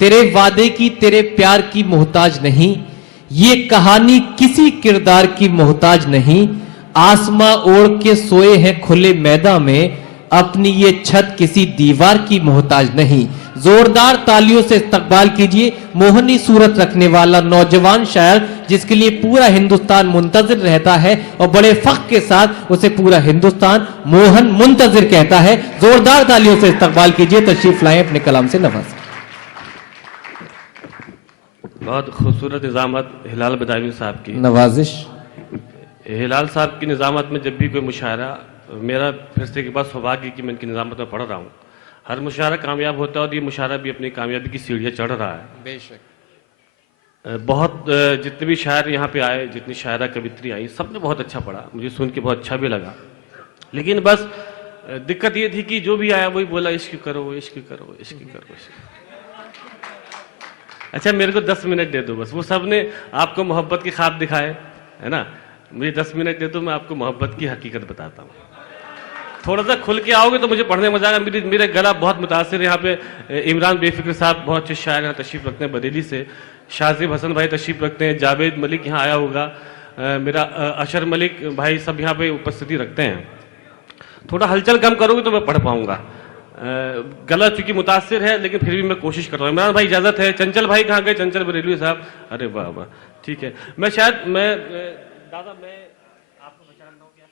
तेरे वादे की, तेरे प्यार की मोहताज नहीं, ये कहानी किसी किरदार की मोहताज नहीं। आसमां ओढ़ के सोए हैं खुले मैदान में, अपनी ये छत किसी दीवार की मोहताज नहीं। जोरदार तालियों से इस्तकबाल कीजिए मोहनी सूरत रखने वाला नौजवान शायर, जिसके लिए पूरा हिंदुस्तान मुंतजिर रहता है और बड़े फख्र के साथ उसे पूरा हिंदुस्तान मोहन मुंतजिर कहता है। जोरदार तालियों से इस्तकबाल कीजिए, तशरीफ लाएं, अपने कलाम से नवाज। बहुत खूबसूरत निजामत हिलाल बदायूं साहब की नवाजिश। हिलाल साहब की निजामत में जब भी कोई मुशायरा, मेरा फिर के बाद सौभाग्य कि मैं इनकी निजामत में पढ़ रहा हूँ। हर मुशायरा कामयाब होता है और ये मुशायरा भी अपनी कामयाबी की सीढ़ियाँ चढ़ रहा है। बेशक। बहुत जितने भी शायर यहाँ पे आए, जितनी शायरा कवित्री आई, सबने बहुत अच्छा पढ़ा, मुझे सुन के बहुत अच्छा भी लगा। लेकिन बस दिक्कत ये थी कि जो भी आया वही बोला इश्क करो, इश्क करो, इश्क करो, इश्क। अच्छा मेरे को 10 मिनट दे दो बस। वो सब ने आपको मोहब्बत के ख्वाब दिखाए, है ना, मुझे 10 मिनट दे दो, मैं आपको मोहब्बत की हकीकत बताता हूँ। थोड़ा सा खुल के आओगे तो मुझे पढ़ने में मजा आएगा। मेरे गला बहुत मुतासिर है। यहाँ पे इमरान बेफिक्र साहब बहुत अच्छे शायर यहाँ तशरीफ रखते हैं बरेली से, शाजिब हसन भाई तशरीफ रखते हैं, जावेद मलिक यहाँ आया होगा, मेरा अशर मलिक भाई, सब यहाँ पे उपस्थिति रखते हैं। थोड़ा हलचल कम करोगे तो मैं पढ़ पाऊंगा। गला चूंकि मुतासिर है लेकिन फिर भी मैं कोशिश कर रहा हूँ। इमरान भाई इजाजत है। चंचल भाई कहाँ गए? चंचल बरेलवी साहब, अरे वाह वाह, ठीक है। मैं शायद मैं दादा मैं आपको पहचान रहा हूँ क्या?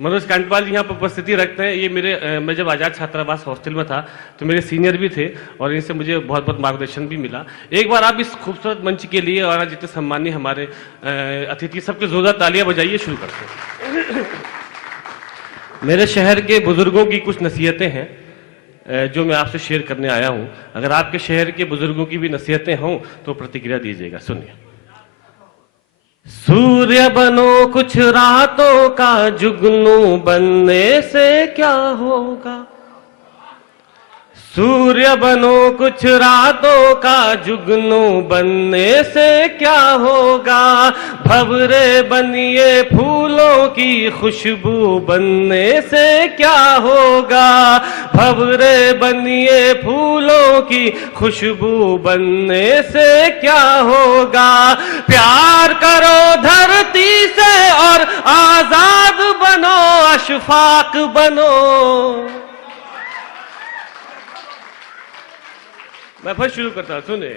मनोज कांटपाल जी यहाँ पर उपस्थिति रखते हैं। ये मेरे मैं जब आजाद छात्रावास हॉस्टल में था तो मेरे सीनियर भी थे और इनसे मुझे बहुत बहुत मार्गदर्शन भी मिला। एक बार आप इस खूबसूरत मंच के लिए और जितने सम्मानीय हमारे अतिथि, सबके जोरदार तालियां बजाइए। शुरू करते हैं। मेरे शहर के बुजुर्गों की कुछ नसीहतें हैं जो मैं आपसे शेयर करने आया हूँ। अगर आपके शहर के बुजुर्गों की भी नसीहतें हों तो प्रतिक्रिया दीजिएगा। सुनिए। सूर्य बनो कुछ रातों का, जुगनू बनने से क्या होगा। सूर्य बनो कुछ रातों का, जुगनू बनने से क्या होगा। भंवरे बनिए फूलों की, खुशबू बनने से क्या होगा। भंवरे बनिए फूलों की, खुशबू बनने से क्या होगा। प्यार करो धरती से और आजाद बनो, अशफाक बनो। मैं फिर शुरू करता हूं, सुने।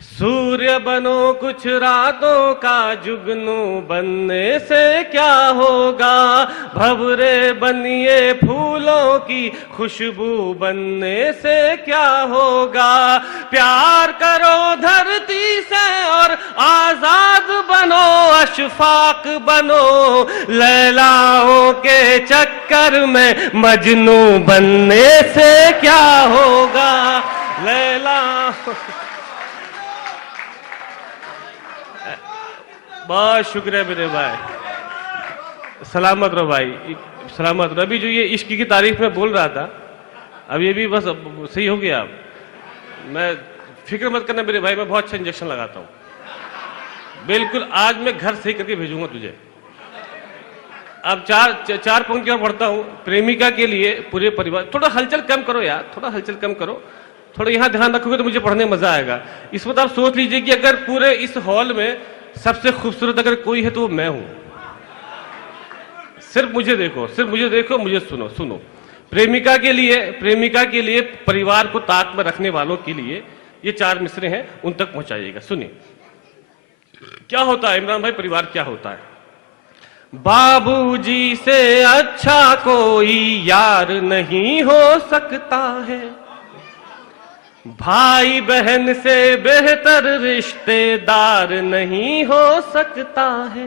सूर्य बनो कुछ रातों का, जुगनू बनने से क्या होगा। भंवरे बनिए फूलों की, खुशबू बनने से क्या होगा। प्यार करो धरती से और आजाद बनो, अशफाक बनो। लैलाओं के चक्कर में मजनू बनने से क्या होगा। लैला बहुत शुक्रिया मेरे भाई, सलामत रहो भाई, सलामत रहो। अभी जो ये इश्क की तारीफ में बोल रहा था, अब ये भी बस सही हो गया। अब मैं फिक्र मत करना मेरे भाई, मैं बहुत अच्छा इंजेक्शन लगाता हूँ। बिल्कुल आज मैं घर सही करके भेजूंगा तुझे। अब चार पंक्तियां पढ़ता हूँ प्रेमिका के लिए, पूरे परिवार। थोड़ा हलचल कम करो यार, थोड़ा हलचल कम करो, थोड़ा यहाँ ध्यान रखोगे तो मुझे पढ़ने में मजा आएगा। इस वक्त आप सोच लीजिए कि अगर पूरे इस हॉल में सबसे खूबसूरत अगर कोई है तो वो मैं हूं। सिर्फ मुझे देखो, सिर्फ मुझे देखो, मुझे सुनो। सुनो, प्रेमिका के लिए, परिवार को ताक में रखने वालों के लिए ये 4 मिसरे हैं, उन तक पहुंचाइएगा। सुनिए क्या होता है इमरान भाई, परिवार क्या होता है। बाबूजी से अच्छा कोई यार नहीं हो सकता है। भाई बहन से बेहतर रिश्तेदार नहीं हो सकता है।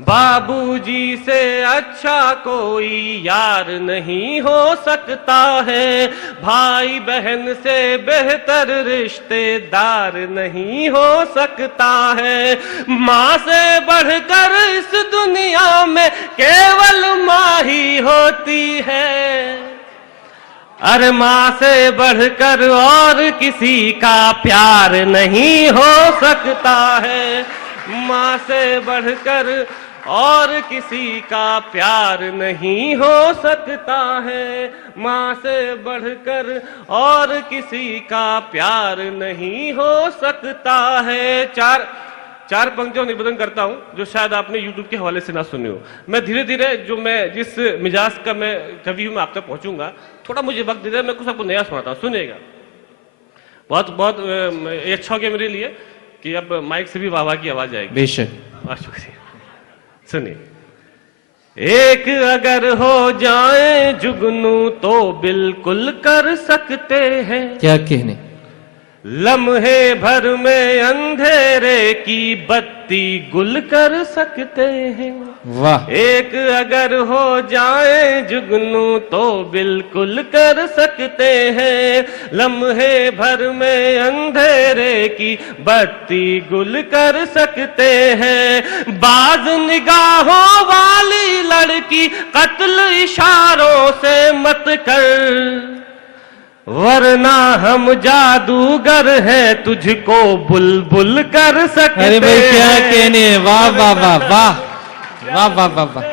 बाबूजी से अच्छा कोई यार नहीं हो सकता है। भाई बहन से बेहतर रिश्तेदार नहीं हो सकता है। माँ से बढ़कर इस दुनिया में केवल माँ ही होती है। अरे माँ से बढ़कर और किसी का प्यार नहीं हो सकता है। माँ से बढ़कर और किसी का प्यार नहीं हो सकता है माँ से बढ़कर, और किसी का प्यार नहीं हो सकता है। चार पंक्तियों निवेदन करता हूं जो शायद आपने YouTube के हवाले से ना सुनी हो। मैं धीरे धीरे जो मैं जिस मिजाज का मैं कवि हूं मैं आप तक पहुंचूंगा, थोड़ा मुझे वक्त दे दे, मैं कुछ आपको नया सुनाता हूं, सुनिएगा। बहुत बहुत ये अच्छा हो गया मेरे लिए कि अब माइक से भी वाह वाह की आवाज आएगी। बेशक। बहुत शुक्रिया। सुनिए। एक अगर हो जाए जुगनू तो बिल्कुल कर सकते हैं, क्या कहने, लम्हे भर में अंधेरे की बत्ती गुल कर सकते हैं। वाह। एक अगर हो जाए जुगनू तो बिल्कुल कर सकते हैं, लम्हे भर में अंधेरे की बत्ती गुल कर सकते हैं। बाज निगाहों वाली लड़की कत्ल इशारों से मत कर, वरना हम जादूगर हैं तुझको बुलबुल कर सकते हैं। अरे भाई क्या कहने, वाह वाह वाह वाह वाह वाह वाह वाह,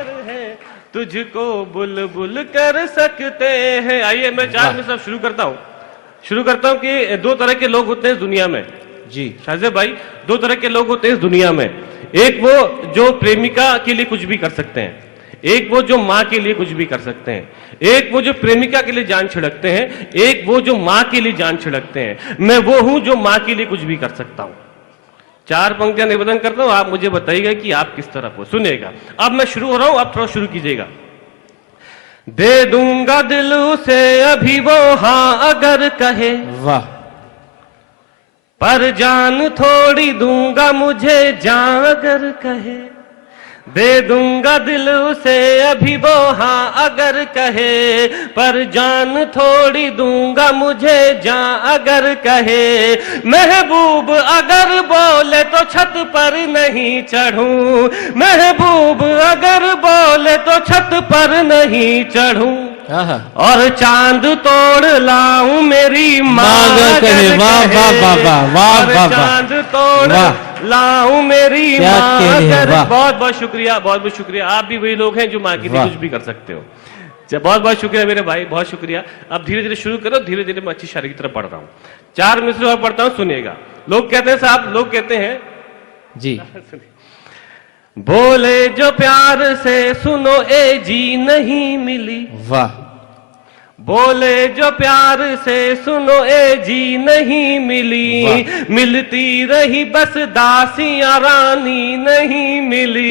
तुझको बुलबुल कर सकते हैं। आइए मैं 4 में सब शुरू करता हूं कि 2 तरह के लोग होते हैं दुनिया में जी शाहजेब भाई। 2 तरह के लोग होते हैं दुनिया में। एक वो जो प्रेमिका के लिए कुछ भी कर सकते हैं, एक वो जो माँ के लिए कुछ भी कर सकते हैं, एक वो जो प्रेमिका के लिए जान छिड़कते हैं, एक वो जो माँ के लिए जान छिड़कते हैं। मैं वो हूं जो माँ के लिए कुछ भी कर सकता हूं। 4 पंक्तियां निवेदन करता हूं, आप मुझे बताइएगा कि आप किस तरह को सुनेगा। अब मैं शुरू हो रहा हूं, आप थोड़ा शुरू कीजिएगा। दे दूंगा दिल से अभी वो हाँ अगर कहे, वाह। पर जान थोड़ी दूंगा मुझे जान अगर कहे। दे दूंगा दिल उसे अभी वो हाँ अगर कहे, पर जान थोड़ी दूंगा मुझे जान अगर कहे। महबूब अगर बोले तो छत पर नहीं चढ़ूं, महबूब अगर बोले तो छत पर नहीं चढ़ूं, और चांद तोड़ लाऊं मेरी माँ कहे। वाह वाह वाह वाह वाह वाह, चांद तोड़ लाऊं मेरी माँ कर। बहुत बहुत शुक्रिया, बहुत बहुत शुक्रिया। आप भी वही लोग हैं जो माँ के लिए कुछ भी कर सकते हो। बहुत बहुत शुक्रिया मेरे भाई, बहुत शुक्रिया। अब धीरे धीरे शुरू करो, धीरे धीरे मैं अच्छी शायरी की तरफ बढ़ रहा हूँ। 4 मिसरे और पढ़ता हूँ, सुनिएगा। लोग कहते हैं साहब, लोग कहते हैं जी, बोले जो प्यार से सुनो ए जी नहीं मिली। वाह। बोले जो प्यार से सुनो ए जी नहीं मिली, मिलती रही बस दासियां रानी नहीं मिली,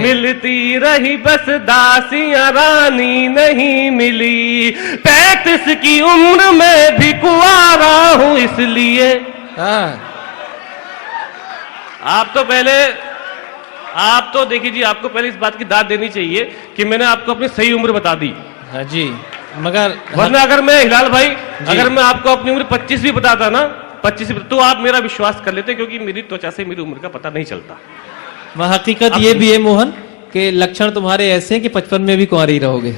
मिलती रही बस दासियां रानी नहीं मिली। 35 की उम्र में भी कुंवारा हूं इसलिए। आप तो देखिए जी, आपको पहले इस बात की दाद देनी चाहिए कि मैंने आपको अपनी सही उम्र बता दी। हाँ जी, मगर वरना अगर मैं हिलाल भाई, अगर मैं आपको अपनी उम्र 25 भी बताता ना, 25 तो आप मेरा विश्वास कर लेते, क्योंकि मेरी त्वचा से मेरी उम्र का पता नहीं चलता। वह हकीकत ये भी है मोहन कि लक्षण तुम्हारे ऐसे हैं कि 55 में भी कुंवारे ही रहोगे।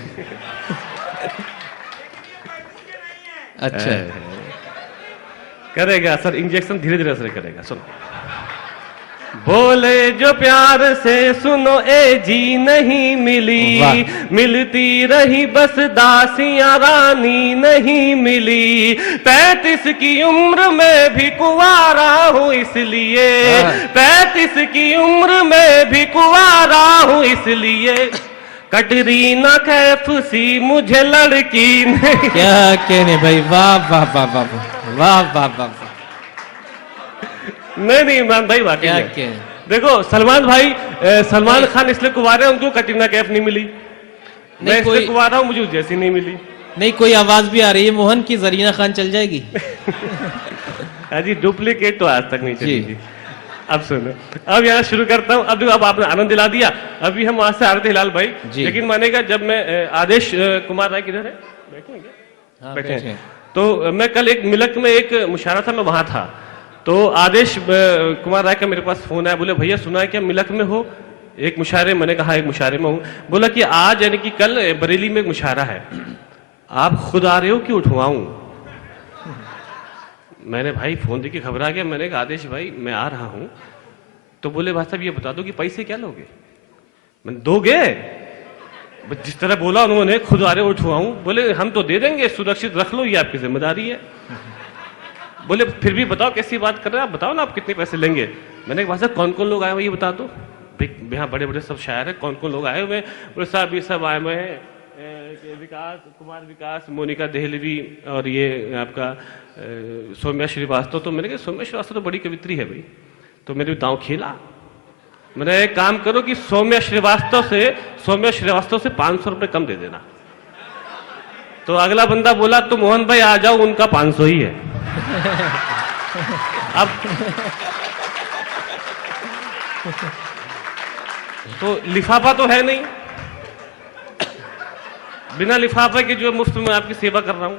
अच्छा, करेगा असर, इंजेक्शन धीरे धीरे असर करेगा। सुनो। बोले जो प्यार से सुनो ए जी नहीं मिली, मिलती रही बस दासियां रानी नहीं मिली। 35 की उम्र में भी कुंवारा हूं इसलिए, 35 की उम्र में भी कुंवारा हूं इसलिए। कटरीना कैफ सी मुझे लड़की नहीं। क्या कहने भाई, वाह वाह वाह वाह वाह वाह वाह। नहीं इमरान भाई, वाकई क्या देखो, सलमान खान इसलिए कुंवारे हैं, उनको कटरीना कैफ नहीं मिली। मैं इसलिए कुंवारा हूं, मुझे उस जैसी नहीं मिली। नहीं, कोई आवाज भी आ रही है मोहन की, जरीना खान चल जाएगी। जी डुप्लीकेट तो आज तक नहीं चली जी। अब सुनो, अब यहाँ शुरू करता हूँ। अब आपने आनंद दिला दिया। अभी हम वहां से आ रहे थे हिलाल भाई, लेकिन मानेगा जब मैं आदेश कुमार राय किधर है, बैठे, तो मैं कल एक मिलक में एक मुशायरा था, मैं वहां था। तो आदेश कुमार राय का मेरे पास फोन आया, बोले भैया सुना है क्या मिलक में हो एक मुशायरे। मैंने कहा एक मुशायरे में हूँ। बोला कि आज यानी कि कल बरेली में एक मुशायरा है, आप खुद आ रहे हो कि उठवाऊं। मैंने भाई फोन देके घबरा गया। मैंने कहा आदेश भाई मैं आ रहा हूं। तो बोले भाई साहब ये बता दो कि पैसे क्या लोगे। मैंने दोगे? जिस तरह बोला उन्होंने, खुद आ रहे उठवाऊं, बोले हम तो दे देंगे, सुरक्षित रख लो, ये आपकी जिम्मेदारी है। बोले फिर भी बताओ कैसी बात कर रहे हैं आप, बताओ ना आप कितने पैसे लेंगे। मैंने कहा साहब कौन कौन लोग आए हुए ये बता दो। यहाँ बड़े बड़े सब शायर हैं, कौन कौन लोग आए हुए? बोले साहब ये सब आए हुए हैं, विकास कुमार, विकास, मोनिका देहलवी और ये आपका सौम्या श्रीवास्तव। तो मैंने कहा सौम्या श्रीवास्तव तो बड़ी कवित्री है भाई, तो मैंने दांव खेला। मैंने एक काम करो कि सौम्या श्रीवास्तव से 500 रुपये कम दे देना। तो अगला बंदा बोला तो मोहन भाई आ जाओ, उनका 500 ही है। अब तो लिफाफा तो है नहीं, बिना लिफाफे के जो मुफ्त में आपकी सेवा कर रहा हूं।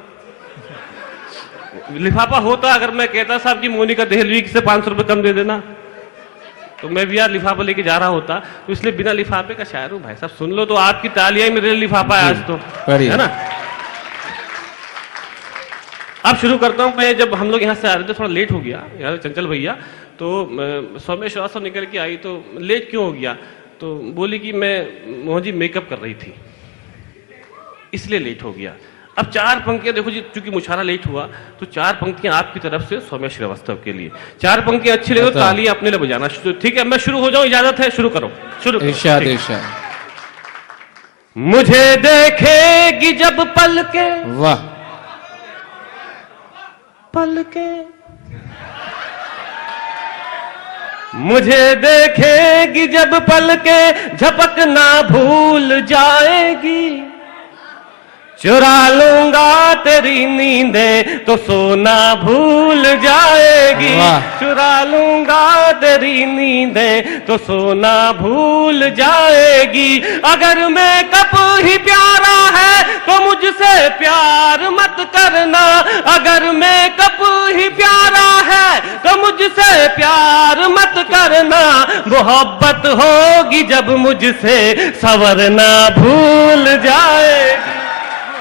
लिफाफा होता, अगर मैं कहता साहब कि मोनिका देहलवी से 500 रुपये कम दे देना, तो मैं भी यार लिफाफा लेके जा रहा होता। तो इसलिए बिना लिफाफे का शायर हूं भाई साहब, सुन लो तो आपकी तालियां मेरे लिए लिफाफा है आज तो, है ना। अब शुरू करता हूं मैं। जब हम लोग यहाँ से आ रहे थे, थोड़ा लेट हो गया यार चंचल भैया, तो सौम्या श्रीवास्तव निकल के आई, तो लेट क्यों हो गया? तो बोली कि मैं मोहन जी मेकअप कर रही थी इसलिए लेट हो गया। अब 4 पंक्तियां देखो जी, चूंकि मुशारा लेट हुआ तो 4 पंक्तियां आपकी तरफ से सौम्या श्रीवास्तव के लिए। 4 पंक्तियां अच्छी लगे तो तालियां अपने लिए बजाना। ठीक है, मैं शुरू हो जाऊं, इजाजत है? शुरू करो, शुरू करो। इरशाद इरशाद। मुझे देखेगी जब पलके, वाह, पलके मुझे देखेगी जब पलके, झपकना भूल जाएगी। चुरा लूंगा तेरी नींदें तो सोना भूल जाएगी। चुरा लूंगा तेरी नींदें तो सोना भूल जाएगी। अगर मेकअप ही प्यारा है तो मुझसे प्यार मत करना। अगर मेकअप ही प्यारा है तो मुझसे प्यार मत करना। मोहब्बत होगी जब मुझसे संवरना भूल जाएगी।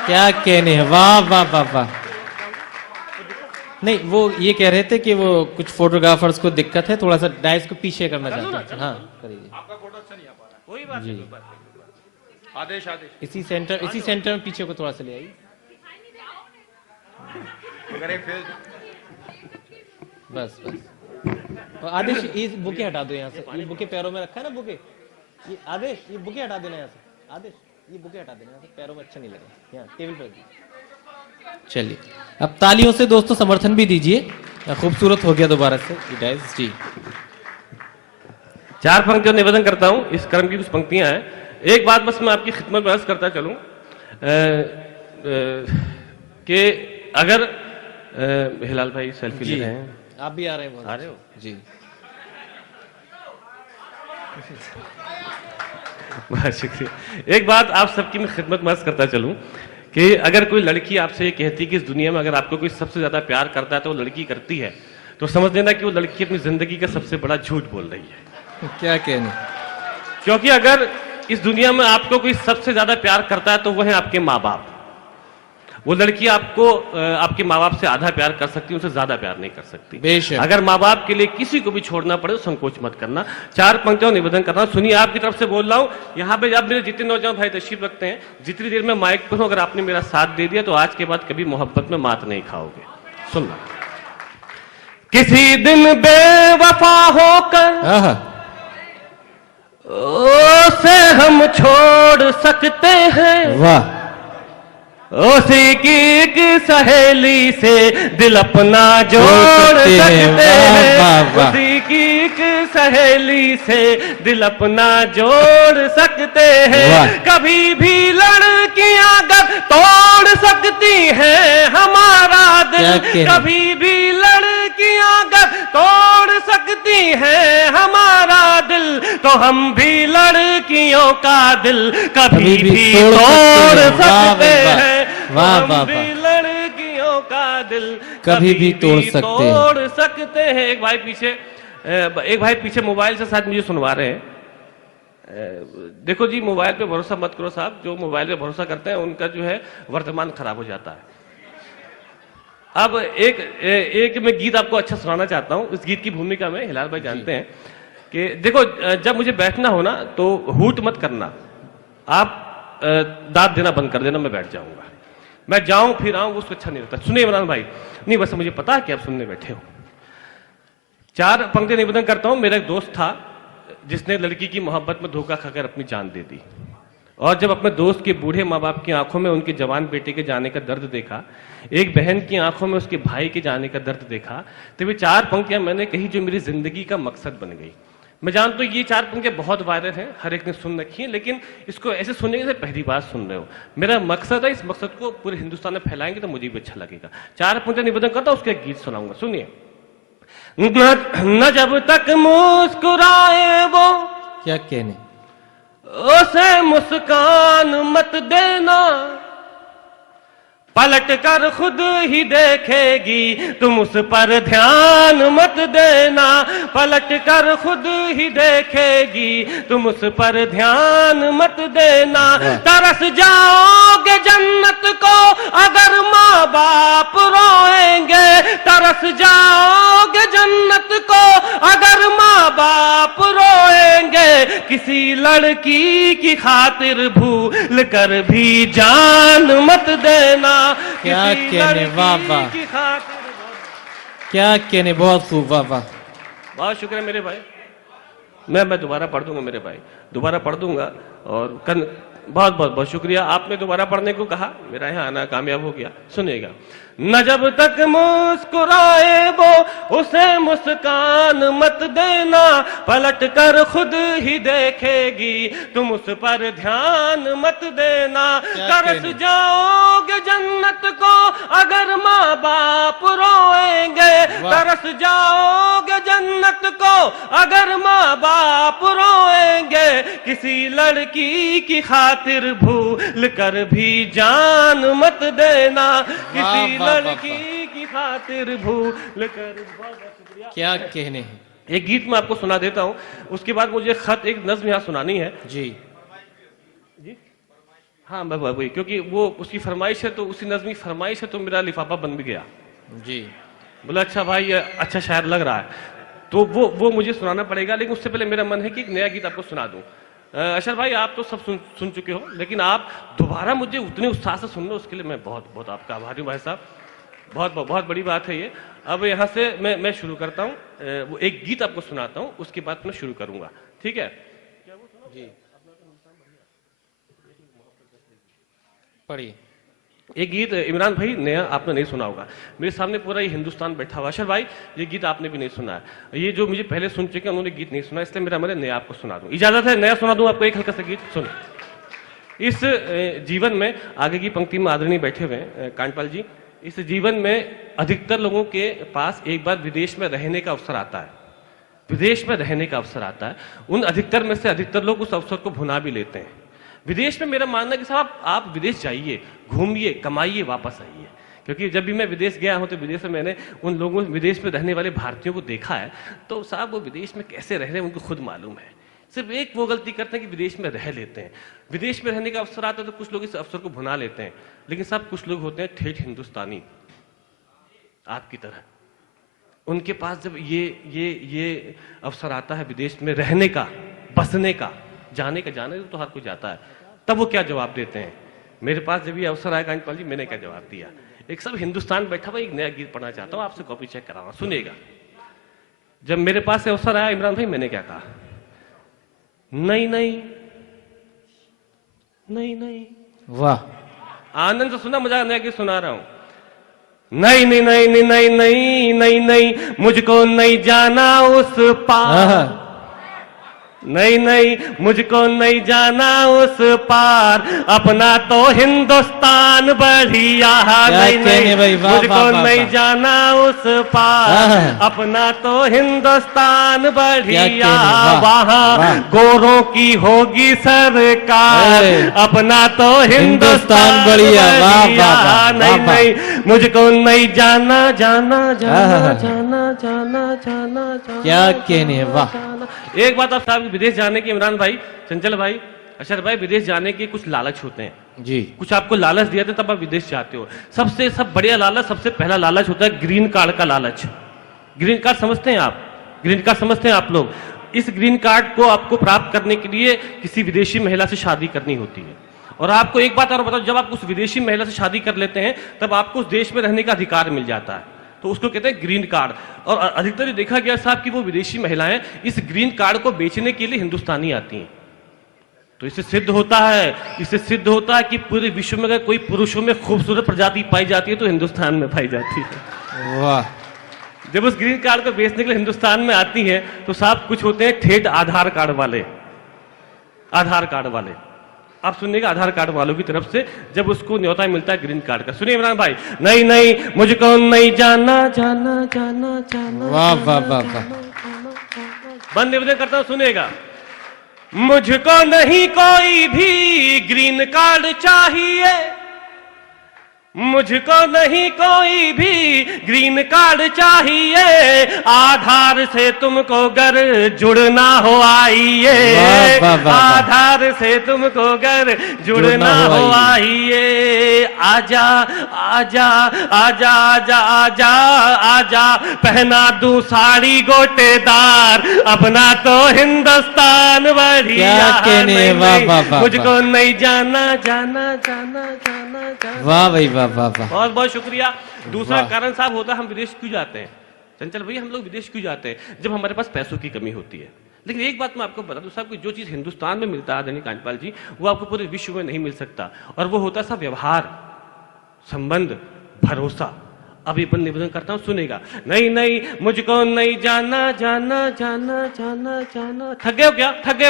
क्या कहने हैं, वाह वाह वाह वाह। नहीं, वो ये कह रहे थे कि वो कुछ फोटोग्राफर्स को दिक्कत है, थोड़ा सा डाइस को पीछे करना चाहते हैं। हाँ करिए। आपका फोटो अच्छा नहीं आ पा रहा, कोई बात नहीं। आदेश आदेश इसी सेंटर में पीछे को थोड़ा सा ले आइए। बस बस। और आदेश ये बुके हटा दो यहाँ से, ये बुके पैरों में रखा है ना बुके, ये आदेश ये बुके हटा देना यहाँ से। आदेश ये बुके हटा देना, पैरों में अच्छा नहीं लगा, यहाँ टेबल पर। चलिए अब तालियों से दोस्तों समर्थन भी दीजिए। खूबसूरत हो गया दोबारा से जी। 4 पंक्तियों निवेदन करता हूं, इस क्रम की कुछ पंक्तियां हैं। एक बात बस मैं आपकी खिदमत में अर्ज करता चलूं कि अगर हिलाल भाई सेल्फी ले रहे हैं, आप भी आ रहे हैं? आ रहे हो जी। बहुत शुक्रिया। एक बात आप सबकी मैं खिदमत में अर्ज करता चलूं कि अगर कोई लड़की आपसे ये कहती कि इस दुनिया में अगर आपको कोई सबसे ज्यादा प्यार करता है तो वो लड़की करती है, तो समझ लेना कि वो लड़की अपनी जिंदगी का सबसे बड़ा झूठ बोल रही है। क्या कहने? क्योंकि अगर इस दुनिया में आपको कोई सबसे ज्यादा प्यार करता है तो वो है आपके माँ बाप। वो लड़की आपको आपके माँ बाप से आधा प्यार कर सकती है, उनसे ज्यादा प्यार नहीं कर सकती। बेशक। अगर माँ बाप के लिए किसी को भी छोड़ना पड़े तो संकोच मत करना। 4 पंक्तियों निवेदन करना। सुनिए, आपकी तरफ से बोल रहा हूं, यहाँ पे जब मेरे जितने नौजवान भाई तशरीफ रखते हैं, जितनी देर में माइक पर हूं, अगर आपने मेरा साथ दे दिया तो आज के बाद कभी मोहब्बत में मात नहीं खाओगे। सुनना। किसी दिन बेवफा होकर उसे हम छोड़ सकते हैं। वाह। उसी की एक सहेली से दिल अपना जोड़ सकते हैं। उसी की एक सहेली से दिल अपना जोड़ सकते हैं। कभी भी लड़कियां अगर तोड़ सकती हैं हमारा दिल, कभी भी लड़कियां अगर तोड़ सकती हैं हमारा दिल, तो हम भी लड़कियों का दिल कभी भी तोड़ सकते हैं। हम भी लड़कियों का दिल कभी भी तोड़ सकते हैं। एक भाई पीछे मोबाइल से साथ मुझे सुनवा रहे हैं। देखो जी, मोबाइल पे भरोसा मत करो साहब। जो मोबाइल पे भरोसा करते हैं उनका जो है वर्तमान खराब हो जाता है। अब एक मैं गीत आपको अच्छा सुनाना चाहता हूं। इस गीत की भूमिका में हिलाल भाई जानते हैं कि देखो जब मुझे बैठना हो ना तो हूट मत करना, आप दाद देना बंद कर देना, मैं बैठ जाऊंगा। मैं जाऊं फिर आऊं उसको अच्छा नहीं लगता। सुनिए इमरान भाई, नहीं बस मुझे पता है कि आप सुनने बैठे हो। 4 पंक्ति निवेदन करता हूं। मेरा एक दोस्त था जिसने लड़की की मोहब्बत में धोखा खाकर अपनी जान दे दी, और जब अपने दोस्त के बूढ़े माँ बाप की आंखों में उनके जवान बेटे के जाने का दर्द देखा, एक बहन की आंखों में उसके भाई के जाने का दर्द देखा, तो वे 4 पंक्तियां मैंने कही जो मेरी जिंदगी का मकसद बन गई। मैं जानता हूं ये 4 पंक्तियां बहुत वायरल हैं, हर एक ने सुन रखी है, लेकिन इसको ऐसे सुनने से पहली बार सुन रहे हो। मेरा मकसद है, इस मकसद को पूरे हिंदुस्तान में फैलाएंगे तो मुझे भी अच्छा लगेगा। 4 पंक्तियां निवेदन करता हूं, उसका एक गीत सुनाऊंगा, सुनिए। न जब तक मुस्कुराए वो, क्या कहने, उसे मुस्कान मत देना, पलट कर खुद ही देखेगी, तुम उस पर ध्यान मत देना, पलट कर खुद ही देखेगी, तुम उस पर ध्यान मत देना। तरस जाओगे जन्नत को अगर माँ बाप रोएंगे, तरस जाओगे जन्नत को अगर माँ बाप रोएंगे, किसी लड़की की खातिर भूल कर भी जान मत देना। क्या कहने, वाह वाह, क्या कहने, बहुत खूब, वाह वाह, बहुत शुक्रिया मेरे भाई। मैं दोबारा पढ़ दूंगा मेरे भाई, दोबारा पढ़ दूंगा। और बहुत बहुत बहुत शुक्रिया, आपने दोबारा पढ़ने को कहा, मेरा यहाँ आना कामयाब हो गया। सुनिएगा। न जब तक मुस्कुराए वो, उसे मुस्कान मत देना, पलट कर खुद ही देखेगी, तुम उस पर ध्यान मत देना। तरस जाओगे जन्नत को अगर माँ बाप रोएंगे, तरस जाओगे जन्नत को अगर माँ बाप रोएंगे, किसी लड़की की खातिर भूल कर भी जान मत देना, किसी लड़की की खातिर भूल कर। क्या कहने हैं। एक गीत मैं आपको सुना देता हूं, उसके बाद मुझे खत एक नज्म यहाँ सुनानी है जी। हाँ मैं वही, क्योंकि वो उसकी फरमाइश है, तो उसी नज्म की फरमाइश है, तो मेरा लिफाफा बन भी गया जी। बोला अच्छा भाई ये अच्छा शायर लग रहा है, तो वो मुझे सुनाना पड़ेगा। लेकिन उससे पहले मेरा मन है कि एक नया गीत आपको सुना दूं। अशर भाई आप तो सब सुन चुके हो, लेकिन आप दोबारा मुझे उतने उत्साह से सुन लो, उसके लिए मैं बहुत बहुत आपका आभारी हूँ भाई साहब। बहुत बड़ी बात है ये। अब यहाँ से मैं शुरू करता हूँ, वो एक गीत आपको सुनाता हूँ, उसके बाद मैं शुरू करूंगा, ठीक है जी। पढ़िए। एक गीत इमरान भाई नया आपने नहीं सुना होगा, मेरे सामने पूरा ये हिंदुस्तान बैठा हुआ। अशर भाई ये गीत आपने भी नहीं सुना है, ये जो मुझे पहले सुन चुके हैं उन्होंने गीत नहीं सुना, इसलिए मेरा मन है नया आपको सुना दूं। इजाजत है नया सुना दूं आपको एक हल्का सा गीत। सुन, इस जीवन में, आगे की पंक्ति में आदरणीय बैठे हुए हैं कांटपाल जी, इस जीवन में अधिकतर लोगों के पास एक बार विदेश में रहने का अवसर आता है, विदेश में रहने का अवसर आता है। उन अधिकतर में से अधिकतर लोग उस अवसर को भुना भी लेते हैं। विदेश में मेरा मानना है कि साहब आप विदेश जाइए, घूमिए, कमाइए, वापस आइए। क्योंकि जब भी मैं विदेश गया हूं तो विदेश में मैंने उन लोगों, विदेश में रहने वाले भारतीयों को देखा है, तो साहब वो विदेश में कैसे रह रहे हैं उनको खुद मालूम है। सिर्फ एक वो गलती करते हैं कि विदेश में रह लेते हैं। विदेश में रहने का अवसर आता है तो कुछ लोग इस अवसर को भुना लेते हैं, लेकिन साहब कुछ लोग होते हैं ठेठ हिंदुस्तानी आपकी तरह, उनके पास जब ये अवसर आता है विदेश में रहने का, बसने का, जाने तो हर कोई जाता है, तब वो क्या जवाब देते हैं। मेरे पास जब ये अवसर आया कांटपाल जी, मैंने क्या जवाब दिया। एक सब हिंदुस्तान बैठा हुआ एक नया गीत पढ़ना चाहता हूं, आपसे कॉपी चेक कराऊंगा, सुनिएगा। जब मेरे पास अवसर आया इमरान भाई, मैंने क्या कहा, नहीं नहीं नहीं नहीं, वाह आनंद से सुना, मजा नया गीत सुना रहा हूं। नहीं नहीं नहीं नहीं नहीं नहीं नहीं नहीं, मुझको नहीं जाना उस पार, नहीं नहीं मुझको नहीं जाना उस पार, अपना तो हिंदुस्तान बढ़िया। नहीं नहीं मुझको नहीं जाना उस पार, अपना तो हिंदुस्तान बढ़िया। वहाँ गोरों की होगी सरकार, अपना तो हिंदुस्तान बढ़िया। नहीं नहीं मुझको नहीं जाना जाना जाना जाना जाना जाना। क्या कहने, वाह। एक बात आप साहब, विदेश जाने के इमरान भाई, चंचल भाई, अशर भाई, विदेश जाने के कुछ लालच होते हैं जी। कुछ आपको लालच दिया था तब आप विदेश जाते हो। सब बढ़िया लालच, सबसे पहला लालच होता है ग्रीन कार्ड का लालच। ग्रीन कार्ड समझते हैं आप? ग्रीन कार्ड समझते हैं आप लोग? इस ग्रीन कार्ड को आपको प्राप्त करने के लिए किसी विदेशी महिला से शादी करनी होती है। और आपको एक बात और बताओ, जब आप उस विदेशी महिला से शादी कर लेते हैं तब आपको उस देश में रहने का अधिकार मिल जाता है, तो उसको कहते हैं ग्रीन कार्ड। और अधिकतर देखा गया साहब कि वो विदेशी महिलाएं इस ग्रीन कार्ड को बेचने के लिए हिंदुस्तानी आती हैं। तो इससे सिद्ध होता है कि पूरे विश्व में अगर कोई पुरुषों में खूबसूरत प्रजाति पाई जाती है तो हिंदुस्तान में पाई जाती है। वाह। जब उस ग्रीन कार्ड को बेचने के लिए हिंदुस्तान में आती है तो साहब कुछ होते हैं ठेठ आधार कार्ड वाले। आप सुनिएगा आधार कार्ड वालों की तरफ से जब उसको न्योता मिलता है ग्रीन कार्ड का। सुनिए इमरान भाई, नहीं नहीं मुझको नहीं जाना जाना जाना जाना। वाह वाह वाह वाह। बंद निवेदन करता हूं, सुनिएगा। मुझको नहीं कोई भी ग्रीन कार्ड चाहिए, मुझको नहीं कोई भी ग्रीन कार्ड चाहिए, आधार से तुमको घर जुड़ना हो आइए, आधार से तुमको घर जुड़ना हो आइए, आजा आजा आजा आजा आजा आजा, पहना दूं साड़ी गोटेदार, अपना तो हिंदुस्तान बढ़िया। मुझको नहीं जाना जाना जाना जाना जाना। वाह भाई वाह वाह वाह। बहुत बहुत शुक्रिया। दूसरा कारण साहब होता है हम विदेश क्यों जाते हैं? चंचल भैया, हम लोग विदेश क्यों जाते हैं? जब हमारे पास पैसों की कमी होती है। लेकिन एक बात मैं आपको बता दूं साहब कि जो चीज हिंदुस्तान में मिलता है आदरणीय कांचपाल जी, वो आपको पूरे विश्व में नहीं मिल सकता, और वो होता है साहब व्यवहार, संबंध, भरोसा। अब ये निवेदन करता हूं, सुनेगा। नहीं नहीं मुझको नहीं जाना जाना जाना जाना जाना। थक गए हो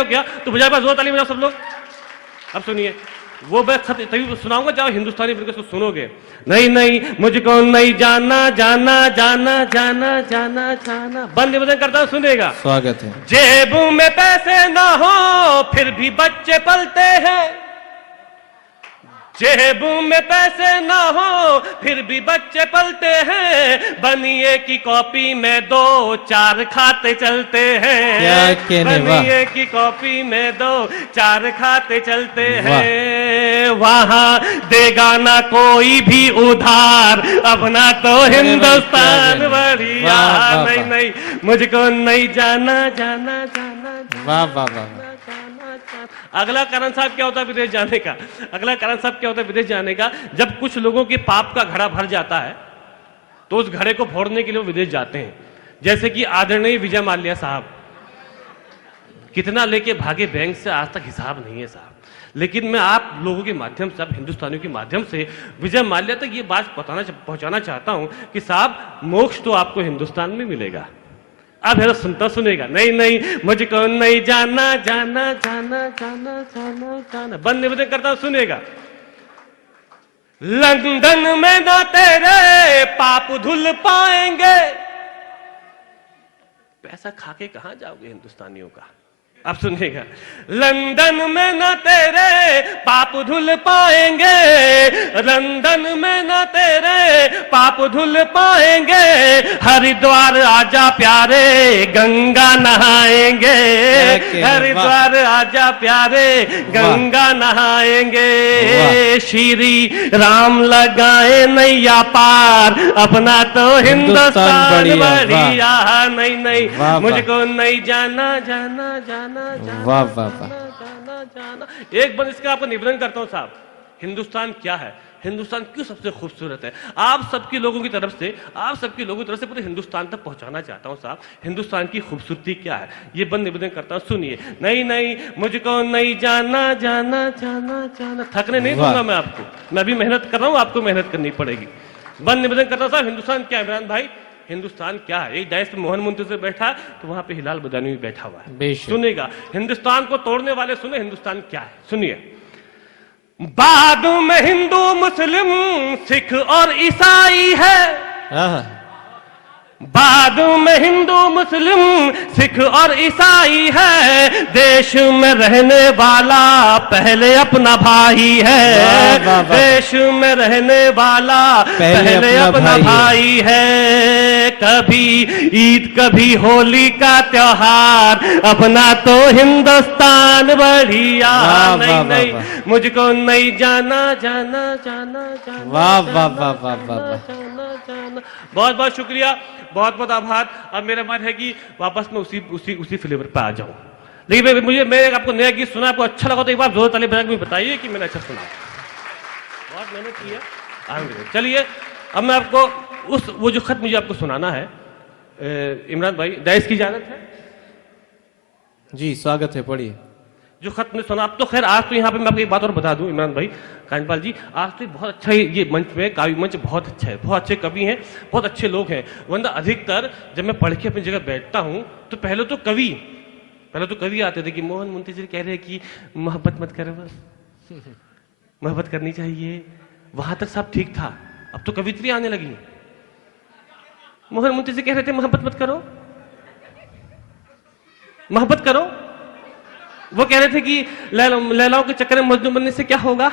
क्या? तो बजाय बात जोर ताली बजाओ सब लोग। अब सुनिए, वो मैं तभी सुनाऊंगा जब हिंदुस्तानी बिल्कुल उसको सुनोगे। नहीं नहीं मुझको नहीं जाना जाना जाना जाना जाना जाना। बंद निवेदन करता हूं, सुनेगा। स्वागत है। जेब में पैसे ना हो फिर भी बच्चे पलते हैं, जेब में पैसे ना हो फिर भी बच्चे पलते हैं, बनिए की कॉपी में 2-4 खाते चलते हैं, बनिए की कॉपी में 2-4 खाते चलते हैं, वहां देगा ना कोई भी उधार, अपना तो हिंदुस्तान बढ़िया। नहीं नहीं मुझको नहीं जाना जाना जाना। वाह वाह वाह। अगला कारण साहब क्या होता है विदेश जाने का? अगला कारण साहब क्या होता है विदेश जाने का? जब कुछ लोगों के पाप का घड़ा भर जाता है तो उस घड़े को फोड़ने के लिए वो विदेश जाते हैं। जैसे कि आदरणीय विजय माल्या साहब, कितना लेके भागे बैंक से, आज तक हिसाब नहीं है साहब। लेकिन मैं आप लोगों के माध्यम से, आप हिंदुस्तानियों के माध्यम से विजय माल्या तक ये बात पहुंचाना चाहता हूं कि साहब मोक्ष तो आपको हिंदुस्तान में मिलेगा। अब है सुनता सुनेगा। नहीं नहीं मुझको नहीं जाना जाना जाना जाना जाना जाना। बंद निवेदन करता हूं, सुनेगा। लंदन में ना तेरे पाप धुल पाएंगे, पैसा खा के कहां जाओगे हिंदुस्तानियों का? अब सुनिएगा। लंदन में ना तेरे पाप धुल पाएंगे, लंदन में ना तेरे पाप धुल पाएंगे, हरिद्वार आजा प्यारे गंगा नहाएंगे, हरिद्वार आजा प्यारे गंगा नहाएंगे, श्री राम लगाए नैया पार, अपना तो हिंदुस्तान बढ़िया। नहीं नहीं मुझको नहीं जाना जाना जाना। वाह वाह वाह। एक बार इसका आपको निवेदन करता हूं साहब, हिंदुस्तान क्या है, हिंदुस्तान क्यों सबसे खूबसूरत है, आप सबके लोगों की तरफ से पूरे हिंदुस्तान तक पहुंचाना चाहता हूं साहब। हिंदुस्तान की खूबसूरती क्या है, ये बंद निवेदन करता हूं, सुनिए। नहीं नहीं मुझको नहीं जाना जाना जाना जाना। थकने नहीं दूंगा मैं आपको, मैं भी मेहनत कर रहा हूं, आपको मेहनत करनी पड़ेगी। बंद निवेदन करता हूं साहब, हिंदुस्तान क्या है इमरान भाई? हिंदुस्तान क्या है? एक डायस पे मोहन मुंतजर बैठा तो वहां पे हिलाल बदानी भी बैठा हुआ है। सुनेगा, हिंदुस्तान को तोड़ने वाले सुने हिंदुस्तान क्या है, सुनिए। बाद में हिंदू मुस्लिम सिख और ईसाई है, बाद में हिंदू मुस्लिम सिख और ईसाई है, देश में रहने वाला पहले अपना भाई है, देश में रहने वाला पहले अपना भाई है, कभी ईद कभी होली का त्योहार, अपना तो हिंदुस्तान बढ़िया। नहीं नहीं मुझको नहीं जाना जाना जाना जाना। वाह वाह वाह वाह वाह। जाना। बहुत बहुत शुक्रिया, बहुत बहुत आभार। अब मेरा मन है कि वापस मैं उसी फ्लेवर पे आ जाऊं। लेकिन मैं आपको नया गीत सुना, आपको अच्छा लगा तो एक बार जोर ताली बजा के बताइए कि मैंने अच्छा सुना। बहुत मेहनत की है। चलिए अब मैं आपको वो जो खत मुझे आपको सुनाना है, इमरान भाई दाइस की इजाजत है? जी स्वागत है, पढ़िए। जो खत में सुना, अब तो खैर आज तो यहाँ पे मैं आपको एक बात और बता दूं इमरान भाई, कांजपाल जी, आज तो बहुत अच्छा ये मंच में काव्य मंच बहुत अच्छा है, बहुत अच्छे कवि हैं, बहुत अच्छे लोग हैं। वरना अधिकतर जब मैं पढ़ के अपनी जगह बैठता हूँ तो पहले तो कवि आते थे कि मोहन मुंतजिर कह रहे हैं कि मोहब्बत मत करो, बस मोहब्बत करनी चाहिए, वहां तक सब ठीक था। अब तो कवित्री आने लगी। मोहन मुंतजिर कह रहे थे मोहब्बत मत करो, मोहब्बत करो। वो कह रहे थे कि लैलाओं के चक्कर में मजनू बनने से क्या होगा,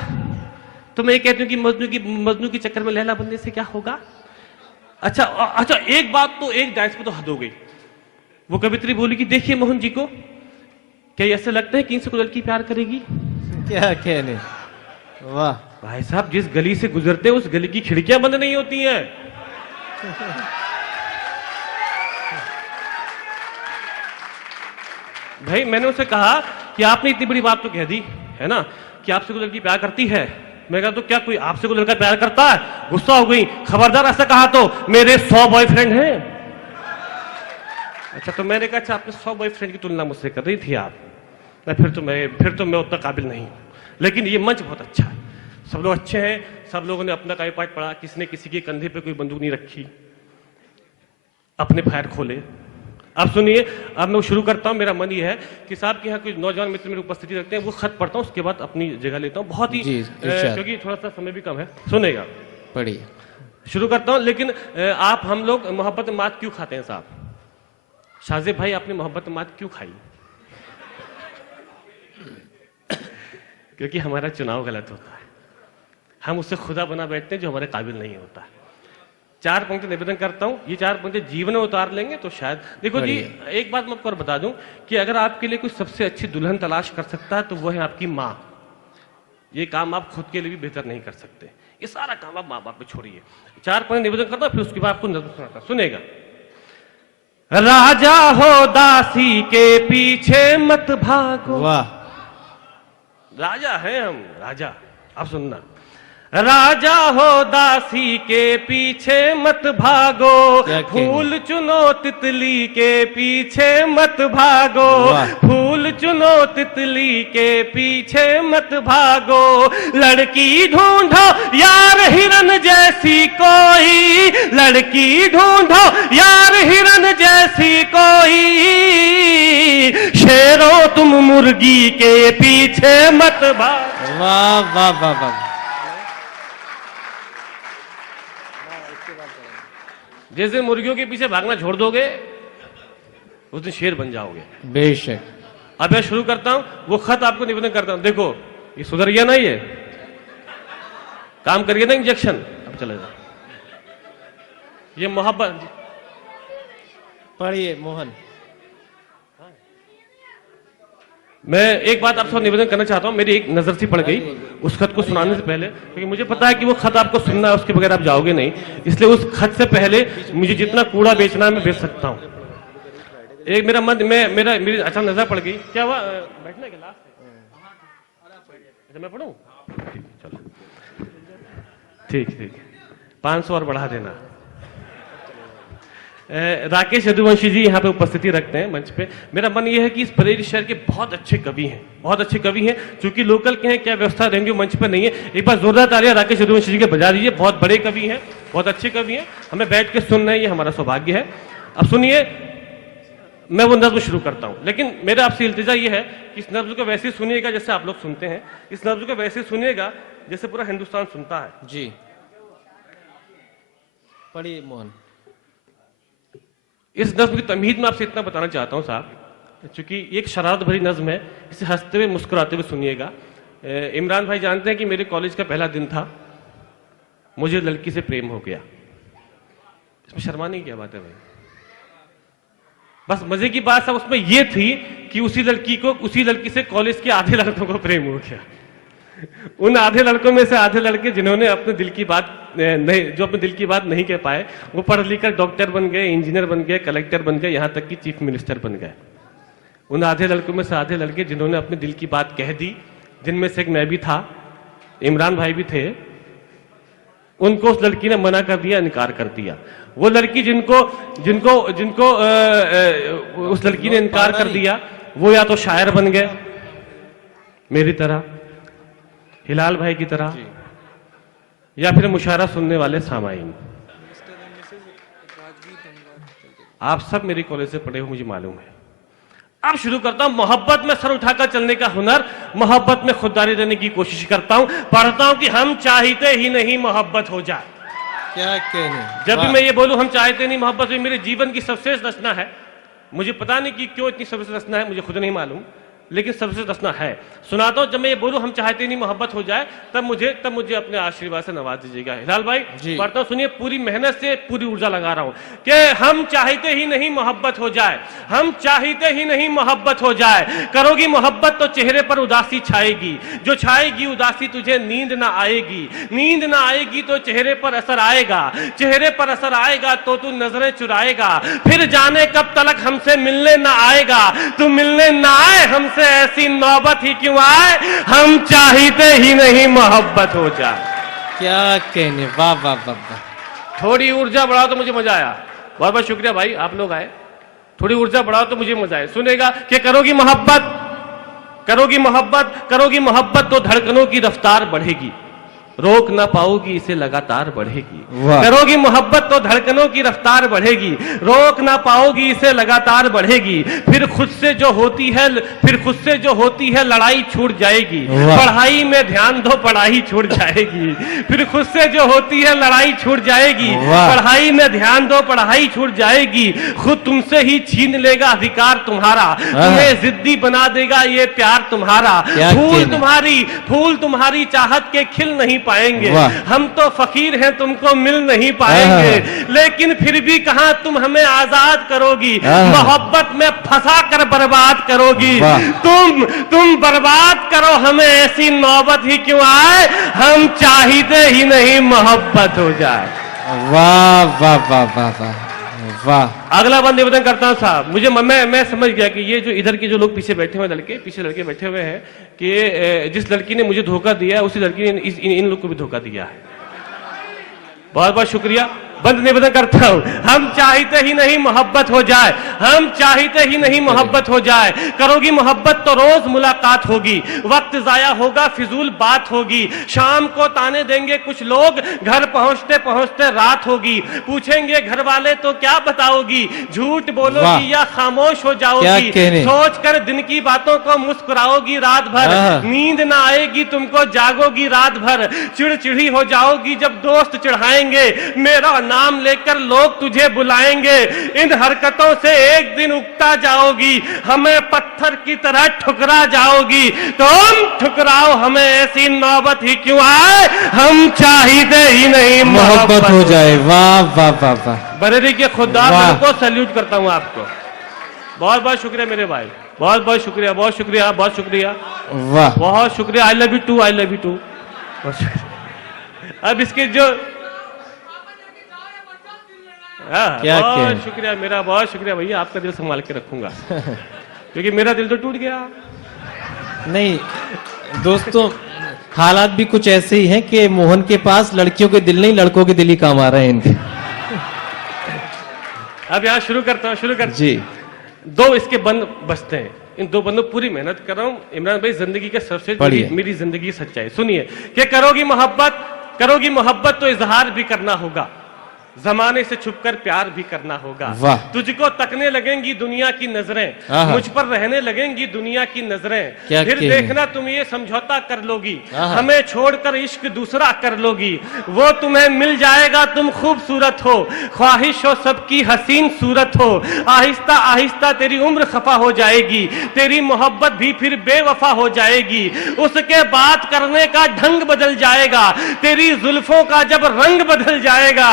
तो मैं ये कहती हूँ कि मजनू के चक्कर में लैला बनने से क्या होगा। अच्छा, एक बात तो, एक डांस पे तो हद हो गई। वो कवित्री बोली कि देखिए मोहन जी को, क्या ऐसे लगता है कि इनसे कोई लड़की प्यार करेगी? क्या कहने, वाह भाई साहब, जिस गली से गुजरते हैं उस गली की खिड़कियां बंद नहीं होती हैं। भाई मैंने उसे कहा कि आपने इतनी बड़ी बात तो कह दी है ना कि आपसे कोई लड़की प्यार करती है। मैं कहा तो क्या कोई आपसे कोई लड़का प्यार करता है? गुस्सा हो गई, खबरदार ऐसा कहा तो मेरे 100 बॉयफ्रेंड हैं। अच्छा, तो मैंने कहा अच्छा, आपने 100 बॉयफ्रेंड की तुलना मुझसे कर रही थी आप? फिर तो मैं उतना काबिल नहीं हूं। लेकिन ये मंच बहुत अच्छा है, सब लोग अच्छे हैं, सब लोगों ने अपना काव्य पाठ पढ़ा, किसी ने किसी के कंधे पे कोई बंदूक नहीं रखी, अपने फायर खोले। अब सुनिए, अब मैं शुरू करता हूं। मेरा मन ये है कि साहब के यहाँ कुछ नौजवान मित्र मेरी उपस्थिति रखते हैं, वो खत पढ़ता हूं, उसके बाद अपनी जगह लेता हूं। बहुत ही क्योंकि थोड़ा सा समय भी कम है। सुनेगा, पढ़िए। शुरू करता हूं। लेकिन आप हम लोग मोहब्बत मात क्यों खाते हैं साहब? शाहजेब भाई, आपने मोहब्बत मात क्यों खाई? क्योंकि हमारा चुनाव गलत होता है, हम उससे खुदा बना बैठते हैं जो हमारे काबिल नहीं होता। 4 पंक्ति निवेदन करता हूं, ये 4 पंक्ति जीवन में उतार लेंगे तो शायद। देखो जी, एक बात मैं आपको और बता दूं कि अगर आपके लिए कोई सबसे अच्छी दुल्हन तलाश कर सकता है तो वो है आपकी माँ। ये काम आप खुद के लिए भी बेहतर नहीं कर सकते, ये सारा काम आप माँ बाप पे छोड़िए। 4 पंक्ति निवेदन करता हूं, फिर उसके बाद आपको नज़्म सुनाता हूं, सुनेगा। राजा हो दासी के पीछे मत भागो। वाह, राजा है हम, राजा। अब सुनना, राजा हो दासी के पीछे मत भागो, फूल चुनो तितली के पीछे मत भागो, फूल चुनो तितली के पीछे मत भागो, लड़की ढूंढो यार हिरन जैसी कोई, लड़की ढूंढो यार हिरन जैसी कोई, शेरों तुम मुर्गी के पीछे मत भागो। वाह वाह वाह वाह। जिस दिन मुर्गियों के पीछे भागना छोड़ दोगे उस दिन शेर बन जाओगे। बेशक। अब मैं शुरू करता हूं, वो खत आपको निवेदन करता हूं। देखो ये सुधर गया ना, ये काम करिए ना इंजेक्शन। अब चले जाओ। ये मोहब्बत, पढ़िए मोहन। मैं एक बात आपसे निवेदन करना चाहता हूं, मेरी एक नजर सी पड़ गई उस खत को सुनाने से पहले, क्योंकि मुझे पता है कि वो खत आपको सुनना है, उसके बगैर आप जाओगे नहीं। इसलिए उस खत से पहले मुझे जितना कूड़ा बेचना है मैं बेच सकता हूं। एक मेरा मन, मेरी अच्छा नजर पड़ गई। क्या हुआ, बैठना के लास्ट? अच्छा मैं पढ़ूं? चलो ठीक, 500 और बढ़ा देना। राकेश यदुवंशी जी यहाँ पे उपस्थिति रखते हैं मंच पे। मेरा मन ये है कि इस बरेली शहर के बहुत अच्छे कवि हैं, बहुत अच्छे कवि हैं। चूंकि लोकल के हैं, क्या व्यवस्था रहेंगे मंच पे नहीं है। एक बार जोरदार तालियां राकेश यदुवंशी जी के बजा दीजिए। बहुत बड़े कवि हैं, बहुत अच्छे कवि हैं, हमें बैठ के सुनना है, ये हमारा सौभाग्य है। अब सुनिए, मैं वो नज्म शुरू करता हूँ, लेकिन मेरा आपसे इल्तिजा ये है कि इस नज्म को वैसे सुनिएगा जैसे आप लोग सुनते हैं, इस नज्म को वैसे सुनिएगा जैसे पूरा हिंदुस्तान सुनता है। जी पढ़िए मोहन। इस नज्म की तमहीद में आपसे इतना बताना चाहता हूं साहब, चूंकि एक शरारत भरी नज्म है, इसे हंसते हुए मुस्कुराते हुए सुनिएगा। इमरान भाई जानते हैं कि मेरे कॉलेज का पहला दिन था, मुझे लड़की से प्रेम हो गया। इसमें शर्माने की क्या बात है भाई? बस मजे की बात सब उसमें यह थी कि उसी लड़की से कॉलेज के आधे लड़कों को प्रेम हो गया। उन आधे लड़कों में से आधे लड़के जिन्होंने अपने दिल की बात नहीं, जो अपने दिल की बात नहीं कह पाए, वो पढ़ लिख कर डॉक्टर बन गए, इंजीनियर बन गए, कलेक्टर बन गए, यहां तक कि चीफ मिनिस्टर बन गए। उन आधे लड़कों में से आधे लड़के जिन्होंने अपने दिल की बात कह दी, जिनमें से एक मैं भी था, इमरान भाई भी थे, उनको उस लड़की ने मना कर दिया, इनकार कर दिया। वो लड़की जिनको जिनको जिनको उस लड़की ने इनकार कर दिया, वो या तो शायर बन गए मेरी तरह, हिलाल भाई की तरह, या फिर मुशायरा सुनने वाले सामाईन। आप सब मेरी कॉलेज से पढ़े हो, मुझे मालूम है। अब शुरू करता हूं मोहब्बत में सर उठाकर चलने का हुनर, मोहब्बत में खुददारी देने की कोशिश करता हूं, पढ़ता हूं कि हम चाहते ही नहीं मोहब्बत हो जाए। क्या कहने, जब भी मैं ये बोलूं हम चाहते नहीं मोहब्बत हो, मेरे जीवन की सर्वश्रेष्ठ रचना है। मुझे पता नहीं कि क्यों इतनी सर्वश्रेष्ठ रचना है, मुझे खुद नहीं मालूम, लेकिन सर्वश्रेष्ठ रचना है। सुनाता हूं, जब मैं ये बोलूं हम चाहते नहीं मोहब्बत हो जाए, तब मुझे अपने आशीर्वाद से नवाज दीजिएगा। हिलाल भाई पढ़ता हूं, सुनिए, पूरी मेहनत से पूरी ऊर्जा लगा रहा हूं कि हम चाहते ही नहीं मोहब्बत हो जाए, हम चाहते ही नहीं मोहब्बत हो जाए। करोगी मोहब्बत तो चेहरे पर उदासी छाएगी, जो छाएगी उदासी तुझे नींद ना आएगी, नींद ना आएगी तो चेहरे पर असर आएगा, चेहरे पर असर आएगा तो तू नजरें चुराएगा, फिर जाने कब तलक हमसे मिलने ना आएगा, तू मिलने ना आए हमसे ऐसी नौबत ही क्यों आए, हम चाहते ही नहीं मोहब्बत हो जाए। क्या कहने, वाह वाह वाह वाह। थोड़ी ऊर्जा बढ़ाओ तो मुझे मजा आया। बहुत बहुत शुक्रिया भाई, आप लोग आए। थोड़ी ऊर्जा बढ़ाओ तो मुझे मजा आए। सुनेगा कि करोगी मोहब्बत, करोगी मोहब्बत, करोगी मोहब्बत तो धड़कनों की रफ्तार बढ़ेगी, रोक ना पाओगी इसे लगातार बढ़ेगी। करोगी मोहब्बत तो धड़कनों की रफ्तार बढ़ेगी, रोक ना पाओगी इसे लगातार बढ़ेगी। फिर खुद से जो होती है लड़ाई छूट जाएगी, पढ़ाई में ध्यान दो पढ़ाई छूट जाएगी। फिर खुद से जो होती है लड़ाई छूट जाएगी, पढ़ाई में ध्यान दो पढ़ाई छूट जाएगी। खुद तुमसे ही छीन लेगा अधिकार तुम्हारा, तुम्हें जिद्दी बना देगा ये प्यार तुम्हारा। फूल तुम्हारी चाहत के खिल नहीं पाएंगे, हम तो फकीर हैं तुमको मिल नहीं पाएंगे, लेकिन फिर भी कहां तुम हमें आजाद करोगी, मोहब्बत में फंसा कर बर्बाद करोगी। तुम बर्बाद करो हमें ऐसी नौबत ही क्यों आए, हम चाहते ही नहीं मोहब्बत हो जाए। वाह वाह वाह वाह वाह वाह। अगला बार निवेदन करता हूं साहब, मुझे मैं समझ गया कि ये जो इधर के जो लोग पीछे बैठे हुए लड़के बैठे हुए हैं कि जिस लड़की ने मुझे धोखा दिया उसी लड़की ने इन लोग को भी धोखा दिया है। बहुत बहुत शुक्रिया। बंद निवेदन करता हूं, हम चाहते ही नहीं मोहब्बत हो जाए, हम चाहते ही नहीं मोहब्बत हो जाए। करोगी मोहब्बत तो रोज मुलाकात होगी, वक्त जाया होगा फिजूल बात होगी। शाम को ताने देंगे कुछ लोग, घर पहुंचते पहुंचते रात होगी। पूछेंगे घर वाले तो क्या बताओगी, झूठ बोलोगी या खामोश हो जाओगी। सोच कर दिन की बातों को मुस्कुराओगी रात भर, नींद ना आएगी तुमको जागोगी रात भर। चिड़चिड़ी हो जाओगी जब दोस्त चिढ़ाएंगे, मेरा नाम लेकर लोग तुझे बुलाएंगे। इन हरकतों से एक दिन उगता जाओगी, हमें पत्थर की तरह ठुकरा जाओगी। तुम ठुकराओ हमें ऐसी नौबत ही क्यों आए, हम चाहते ही नहीं मोहब्बत हो जाए। वाह वाह वाह वाह। बरेली के खुददार को सैल्यूट करता हूं आपको। बहुत बहुत शुक्रिया मेरे भाई, बहुत बहुत शुक्रिया, बहुत शुक्रिया, बहुत शुक्रिया, वाह बहुत शुक्रिया। I love you too, I love you too. अब इसके जो क्या बहुत शुक्रिया, मेरा बहुत शुक्रिया भैया, आपका दिल संभाल के रखूंगा क्योंकि मेरा दिल तो टूट गया। नहीं दोस्तों, हालात भी कुछ ऐसे ही हैं कि मोहन के पास लड़कियों के दिल नहीं, लड़कों के दिल ही काम आ रहे हैं इनके। अब यहाँ शुरू करता हूँ जी। दो इसके बंद बचते हैं, इन दो बंदों पूरी मेहनत कर रहा हूँ। इमरान भाई जिंदगी का सबसे मेरी जिंदगी सच्चाई सुनिए कि करोगी मोहब्बत तो इजहार भी करना होगा, जमाने से छुपकर प्यार भी करना होगा। तुझको तकने लगेंगी दुनिया की नजरें, मुझ पर रहने लगेंगी दुनिया की नजरें। फिर देखना तुम ये समझौता कर लोगी, हमें छोड़कर इश्क दूसरा कर लोगी। वो तुम्हें मिल जाएगा तुम खूबसूरत हो, ख्वाहिश हो सबकी हसीन सूरत हो। आहिस्ता आहिस्ता तेरी उम्र खफा हो जाएगी, तेरी मोहब्बत भी फिर बेवफा हो जाएगी। उसके बात करने का ढंग बदल जाएगा, तेरी जुल्फों का जब रंग बदल जाएगा।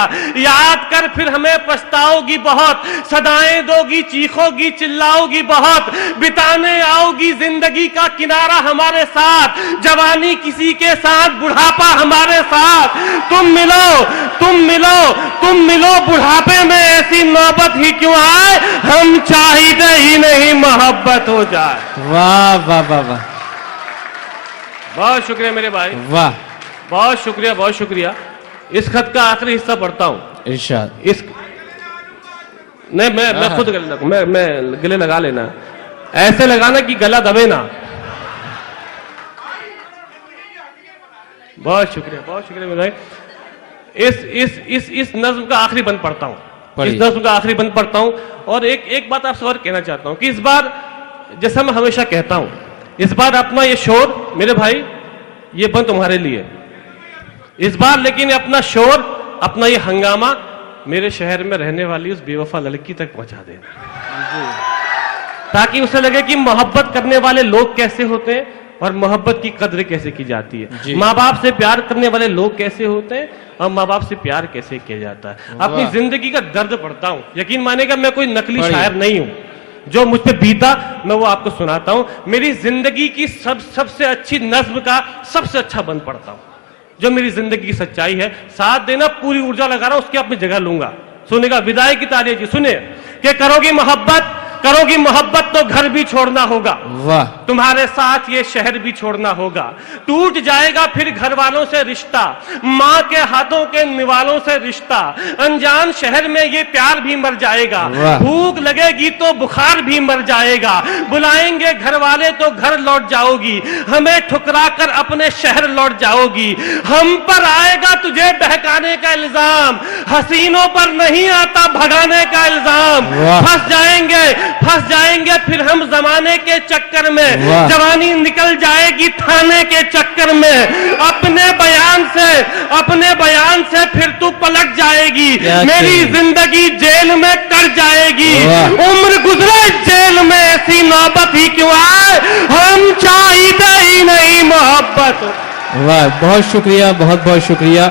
याद कर फिर हमें पछताओगी बहुत, सदाएं दोगी, चीखोगी, चिल्लाओगी बहुत, बिताने आओगी जिंदगी का किनारा हमारे साथ, जवानी किसी के साथ, बुढ़ापा हमारे साथ। तुम मिलो, तुम मिलो, तुम मिलो बुढ़ापे में, ऐसी नौबत ही क्यों आए, हम चाहते ही नहीं मोहब्बत हो जाए। वाह वाह वाह वाह, बहुत शुक्रिया मेरे भाई, वाह, बहुत शुक्रिया, बहुत शुक्रिया। इस खत का आखिरी हिस्सा पढ़ता हूं। इरशाद। इस नहीं, मैं खुद गले लगा, मैं गले लगा लेना, ऐसे लगाना कि गला दबे ना। बहुत शुक्रिया मेरे भाई। इस नज्म का आखिरी बंद पढ़ता हूं, इस नज्म का आखिरी बंद पढ़ता हूं। और एक बात आपसे और कहना चाहता हूं कि इस बार, जैसा मैं हमेशा कहता हूं, इस बार अपना ये शोर मेरे भाई, ये बंद तुम्हारे लिए इस बार, लेकिन अपना शोर, अपना ये हंगामा मेरे शहर में रहने वाली उस बेवफा लड़की तक पहुंचा देना, ताकि उसे लगे कि मोहब्बत करने वाले लोग कैसे होते हैं और मोहब्बत की कद्र कैसे की जाती है, माँ बाप से प्यार करने वाले लोग कैसे होते हैं और माँ बाप से प्यार कैसे किया जाता है। अपनी जिंदगी का दर्द पढ़ता हूं, यकीन मानेगा मैं कोई नकली शायर नहीं हूं, जो मुझ पे बीता मैं वो आपको सुनाता हूं। मेरी जिंदगी की सबसे अच्छी नज्म का सबसे अच्छा बंद पढ़ता हूं, जो मेरी जिंदगी की सच्चाई है। साथ देना, पूरी ऊर्जा लगा रहा हूं, उसकी अपनी जगह लूंगा। सुनेगा, विदाई की तारीफ जी सुने कि करोगी मोहब्बत तो घर भी छोड़ना होगा, वाह, तुम्हारे साथ ये शहर भी छोड़ना होगा, टूट जाएगा फिर घर वालों से रिश्ता, माँ के हाथों के निवालों से रिश्ता, अनजान शहर में ये प्यार भी मर जाएगा, भूख लगेगी तो बुखार भी मर जाएगा, बुलाएंगे घर वाले तो घर लौट जाओगी, हमें ठुकरा कर अपने शहर लौट जाओगी, हम पर आएगा तुझे बहकाने का इल्जाम, हसीनों पर नहीं आता भगाने का इल्जाम, फंस जाएंगे फिर हम जमाने के चक्कर में, जवानी निकल जाएगी थाने के चक्कर में, अपने बयान से फिर तू पलट जाएगी, मेरी जिंदगी जेल में कट जाएगी, उम्र गुजरे जेल में, ऐसी नौबत ही क्यों आए, हम चाहते ही नहीं मोहब्बत। वाह, बहुत शुक्रिया, बहुत बहुत शुक्रिया।